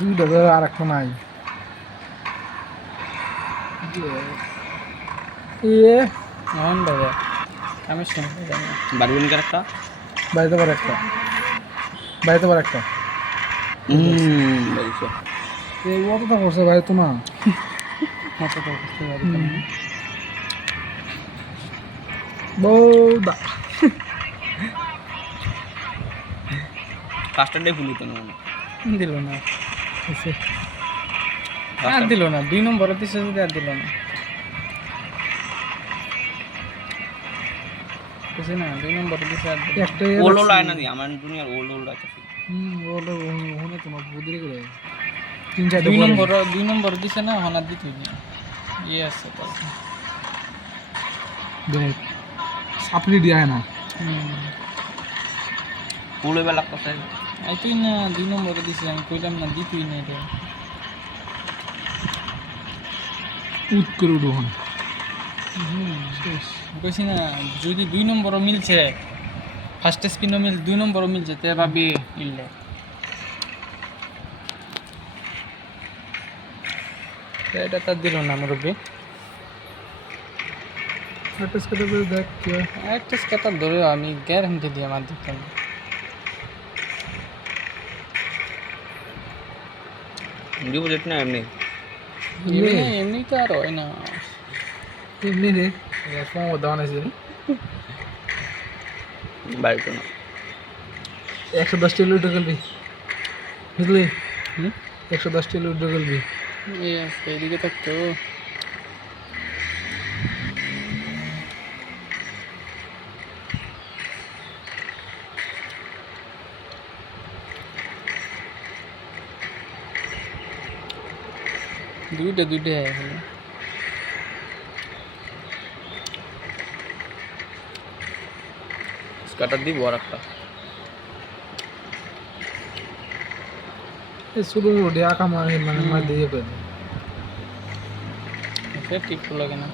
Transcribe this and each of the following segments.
দুইটা ধরে আর একটা নাই ইয়ে এমন ভাবে আমি শুনতে জানি না। বাড়ি বোনকার একটা বাড়িতে পারে একটা বাড়িতে পারে একটা বাড়িছে এই অতটা করছে ভাই তো না মতো তো বুঝতে পারি তো না। বৌদা ফার্স্টার ডে ভুলিত না মানে দিল না এসে আর দিল না 2 নম্বরে দিছে যদি আর দিল না বুঝি না 2 নম্বরে দিছে আর দিল না। একটা ওল্ড ওল্ড আয় না দি আমার দুনিয়ার ওল্ড ওল্ড আছে ওটা ওখানে তোমার বুদ্ধি করে তিন চারটে 2 নম্বর দিছে না হনার দিতে ইয়ে আছে তো দেখ সাপ্লি দিয়া না পুরো বেলা কথা আই তুই না 2 নম্বরে দিছে আমি কইলাম না দিতুই না এটা উত করে উঠো ওখানে কইছি না যদি 2 নম্বরও মিলছে ফার্স্ট স্পিনও মিল 2 নম্বরও মিলছে তে ভাবি ইল্লে এটা তার দিল না মুরব্বী একটা স্কেটে দেখ কি হয় একটা স্কেটার ধরে আমি গ্যারান্টি দিয়ে আমার দিতাম ডিপোজিট না এমনি এমনি তো আর হয় না এমনি রে ফোন দেওয়া আছে বাড়িতে না 110 টেল উঠে গেলবি বুঝলি হুম 110 টেল উঠে গেলবি এই আছে এদিকে থাকতো দুইটা হলো স্কাটার দিব আর একটা এই শুধু মোটে আঁকা মানে মার দিয়ে করে সে ঠিক লাগে না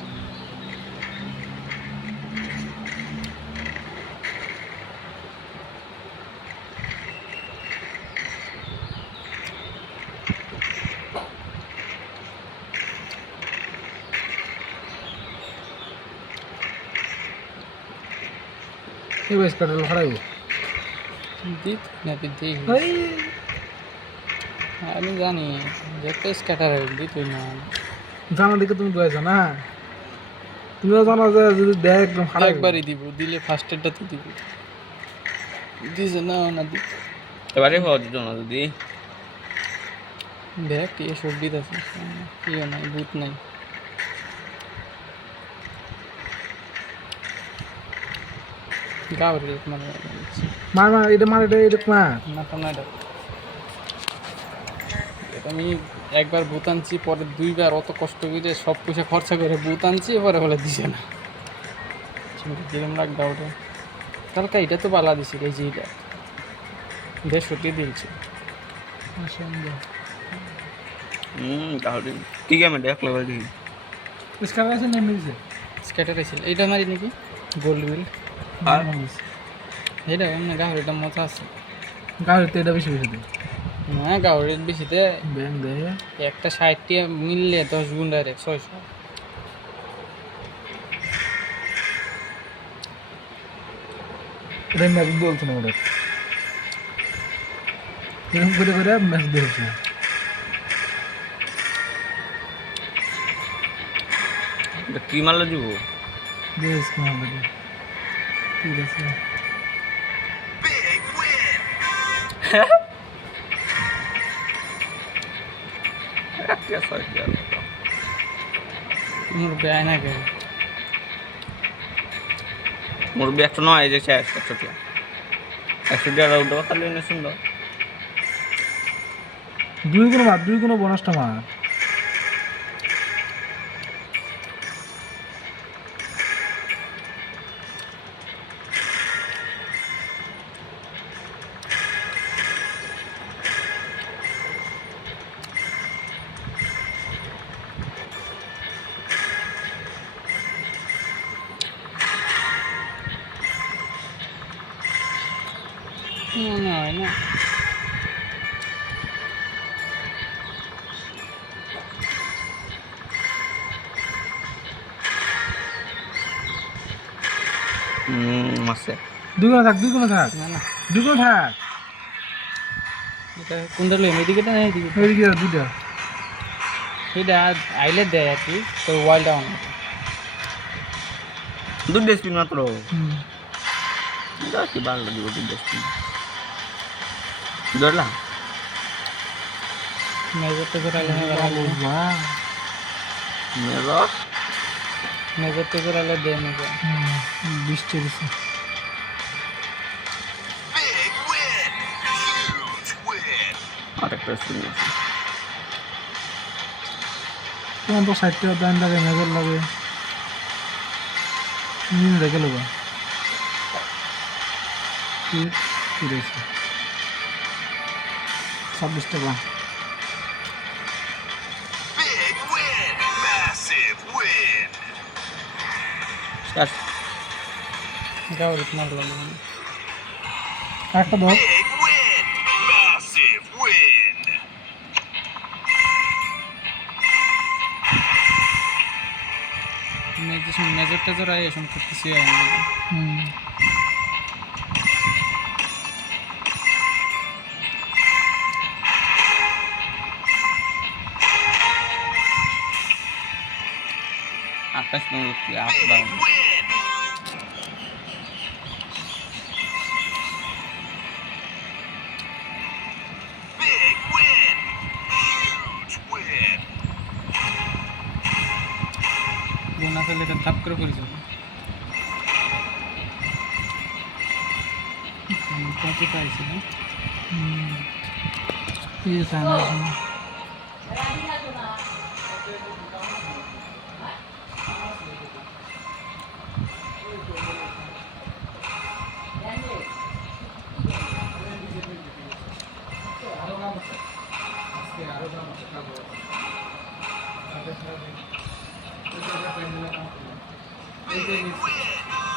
এই বেশ কাটল খারাপ দিত না দিতে এই আমি জানি যত স্ক্যাটার দিতই না জানা দেখে তুমি দোয়াইছো না তুমিও জানো যে যদি দেখ একদম খারাপ একবারই দিব দিলে ফার্স্ট এডটাতে দিব দিছে না না দিত এবারে হওয়া দিত না যদি দেখ কি সবজি আছে ইয়ে নাই বুট নাই গাওয়ার মানে মার এটা মার এটা মার না তো না এটা আমি একবার বুট আনছি পরে 2 বার অত কষ্ট করে সব পয়সা খরচা করে বুট আনছি এবারে বলে দিছে না যেরকম লাগবে ওটা কালকে এটা তো বালা দিছিল এই যে এটা 150 দিয়েছে মাশাআল্লাহ তাহলে ঠিক আছে দেখলে বলে দেখি ইসকার আছে না মিলছে স্ক্যাটার ছিল এইটা মারি নাকি গোল্ড মিল আর এটা এমনি গাহর এটা মজা আছে গাড়িতে এটা বেশি বেশি দেয় না গাহরের বেশিতে ব্যাংক দেয় একটা 60 টিয়া মিললে 10 গুণ ডাইরেক্ট 600 এটা ম্যাচ বলছো না ওটা এরকম করে ম্যাচ দিয়েছে কি মারলে দিব বেশ না হবে ঠিক আছে মোর বেআই না কে মুরব্বী একটা নয় এই যে 100 টাকা 100 টাকা উঠবো তাহলে এনে সুন্দর দুই কোনো বোনাসটা মার মনে হয় না আছে দুগুণ থাক দুগুণ থাক না না দুগুণ থাক এটা কোনটা লইম এদিকে না এদিকে এদিকে দুইটা এটা আইলে দেয় আর কি তো ওয়াইল ডাউন দুটো স্পিন মাত্র হুম কি ভালো লাগিব দুটো স্পিন ধরলাম মেজরটা করে আইলে বাহ মেজর মেজরটা করে আইলে দেয় মেজর বৃষ্টি দিছে আরেকটা স্পিন আছে তোমার তো 60 টাকা দাম লাগে মেজর লাগে নিয়ে রেখে লোবা কি কি রয়েছে 26 টাকা শেষ গাওয়ার মারলো না একটা দাও মেজর টেজর আয় এসব কিছুই হয় না হুম আটটা স্পিন করছি আটটা বোনা ফেলে এটা ধাপ করে পড়ে যাবে কত পাইছে না কি সামনে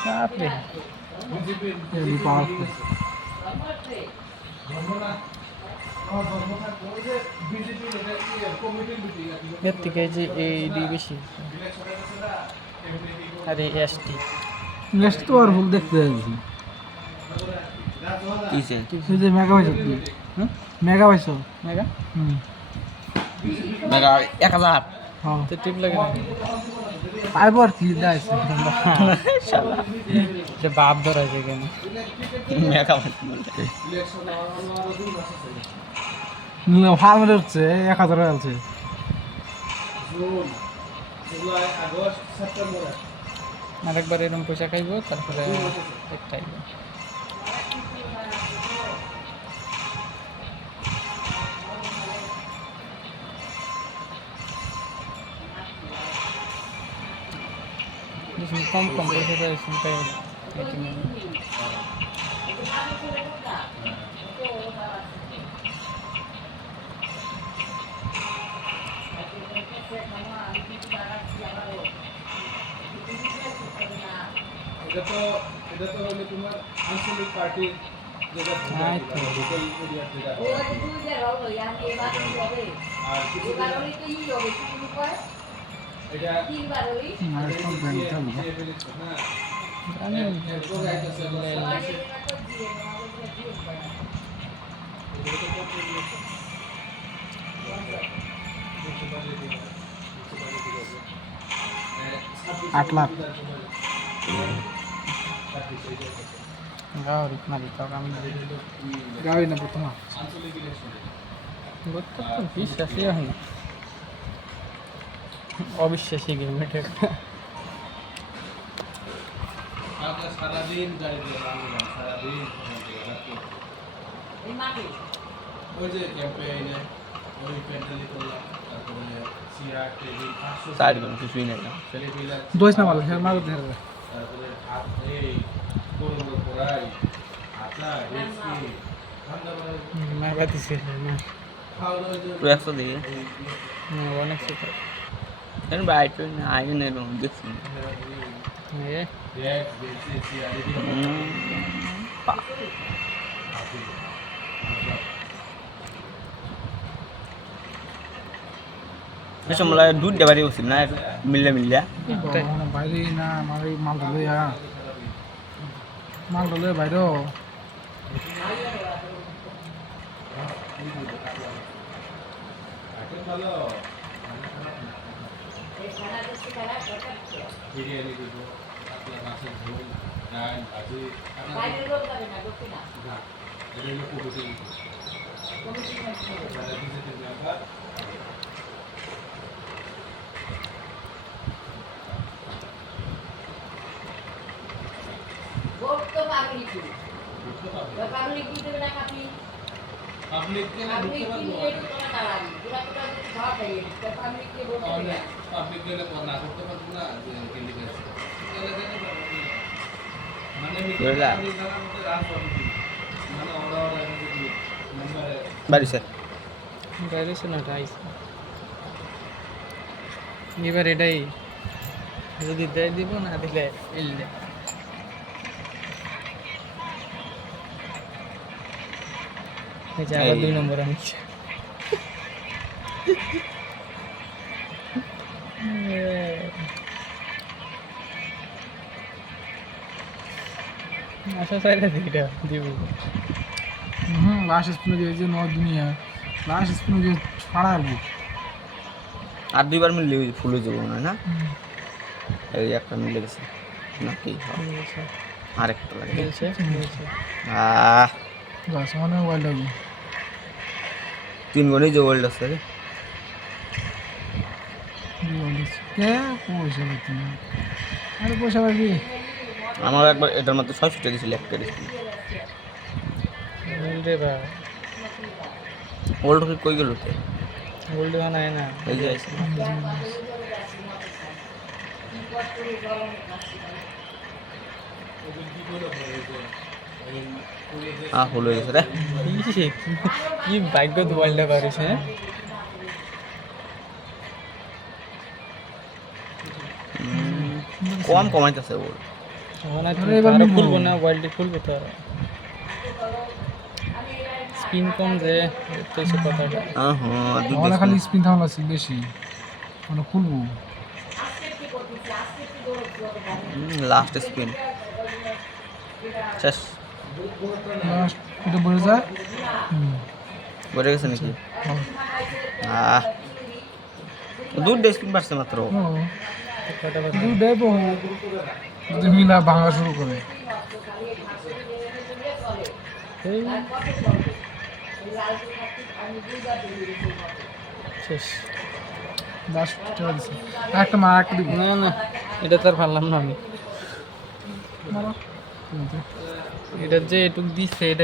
বাপরে এই পাওয়ারফুল এর থেকে যে এইডি বেশি আরে এসটি নেক্সট তো আর ভুল দেখতে যাচ্ছি কিসে তুই যে মেগা পাইছো তুই হুম মেগা পাইছো মেগা হুম মেগা 1000 হ্যাঁ তো টিপ লাগে না পাইব আর কি দাইছে শালা এটা বাপ ধরাইছে কেন মেগা বলতে নিলে ফার্মে হচ্ছে 1000 আছে আরেকবার এরকম পয়সা খাইব তারপরে একটাই কম কম পয়সা পাইছি পাই এটা তো হলো তোমার আঞ্চলিক পার্টি যেটা লোকাল এরিয়া যেটা আর কিছু এটা $8 লাখ গাওয়ার মারি তখন আমি গাড়ি না প্রথম বুঝতে বিশ্বাসই হয় না অবিশ্বাসী গেম এটা সারাদিন গাড়ি দিয়ে সারাদিন ওই যে ক্যাম্পেইনে ওই প্যান্ডেলি করলাম তারপরে সিআর টেবি 500 সাইড কোন কিছুই নাই না ছেলেপিলা দোষ না ভালো হ্যাঁ মারো ধরে তারপরে হাত এই কোরো পড়াই আটা রেসি ঠান্ডা করে মারা দিছে না খাওয়া দাওয়া তো 100 দিয়ে অনেক ছোট কেন বাইট না আইন নেই দেখছি এ দেখ বেশি সিআর টেবি পা এসব মনে হয় দুধ দেবারি উচিত না মিললে একটাই বাইরে না আমার মাল ধরে মাল ডলে বাইরো ভালো বিরিয়ানি দিব কাতলা মাছের ঝোল ডাল ভাজি না এটা হলো কমিটি পাবলিককে না ঢুকতে পারবো পাবলিক গেলে না করতে পারবো না যে ক্যান্ডিডেট মানে মানে ওরা মেম্বারে বাড়ি স্যার বাইরে না রাইস এবার এটাই যদি দেয় দিব না দিলে এলে এই যে আবার 2 নম্বর আমি আশা চাইলে দিটা দিব লাস্ট স্পিন দিয়ে যে নয় দুনিয়া লাস্ট স্পিন দিয়ে ছাড়াবো আর দুইবার মিললে ফুল হয়ে যাবো না এই একটা মিলে গেছে নাকি আরেকটা লাগে গাছ মানে ওয়াইল্ড হবে 3 গণই যে ওয়ার্ল্ড আছে রে কে পয়সা পাতি না আরে পয়সা পাবি আমার একবার এটার মধ্যে 600 টাকা দিছিল একটা দিছিল রে বা ওল্ড কই গেল তে গোল্ড বানায় না এই যে আছে ফুল হয়ে গেছে রে কি ভাগ্য ওয়াইল্ড পারিস হ্যাঁ কম কমাইতেছে ওর আরো খুলবো না ওয়াইল্ড খুলবো তো স্পিন কম যে তো সে কথাটা দুই খালি স্পিন থামলা আছে বেশি মানে খুলবো লাস্ট স্পিন শেষ লাস্ট এটা বলে যায় বলে গেছে নাকি দুধ স্পিন পারছে মাত্র যদি মিলা ভাঙা শুরু করে শেষ একটা মার একটা দিব না না এটা তো আর পারলাম না আমি এটা যে এটুক দিচ্ছে এটা